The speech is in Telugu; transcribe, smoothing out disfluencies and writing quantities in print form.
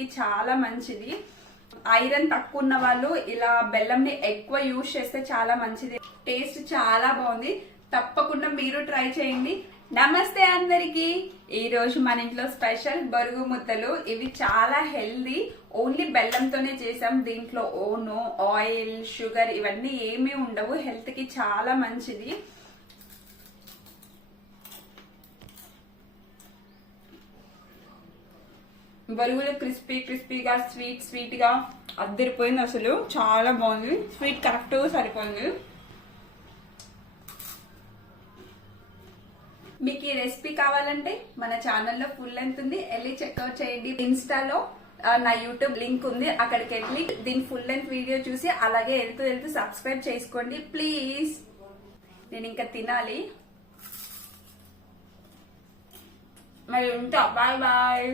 కి చాలా మంచిది. ఐరన్ తక్కువ ఉన్న వాళ్ళు ఇలా బెల్లంని ఎక్కువ యూజ్ చేస్తే చాలా మంచిది. టేస్ట్ చాలా బాగుంది, తప్పకుండా మీరు ట్రై చేయండి. నమస్తే అందరికి. ఈ రోజు మన ఇంట్లో స్పెషల్ బొరుగు ముద్దలు. ఇవి చాలా హెల్దీ, ఓన్లీ బెల్లంతోనే చేసాం. దీంట్లో ఓను, ఆయిల్, షుగర్ ఇవన్నీ ఏమీ ఉండవు. హెల్త్ కి చాలా మంచిది. బొరుగులు క్రిస్పీగా స్వీట్ గా అద్దరిపోయింది. అసలు చాలా బాగుంది. స్వీట్ కరెక్ట్ సరిపోయింది. మీకు ఈ రెసిపీ కావాలంటే మన ఛానల్లో ఫుల్ లెంత్ ఉంది, వెళ్ళి చెక్అవుట్ చేయండి. ఇన్స్టాలో నా యూట్యూబ్ లింక్ ఉంది, అక్కడికి వెళ్ళి దీని ఫుల్ లెంత్ వీడియో చూసి అలాగే వెళ్తూ సబ్స్క్రైబ్ చేసుకోండి ప్లీజ్. నేను ఇంకా తినాలి. మరి ఉంటా. Bye bye.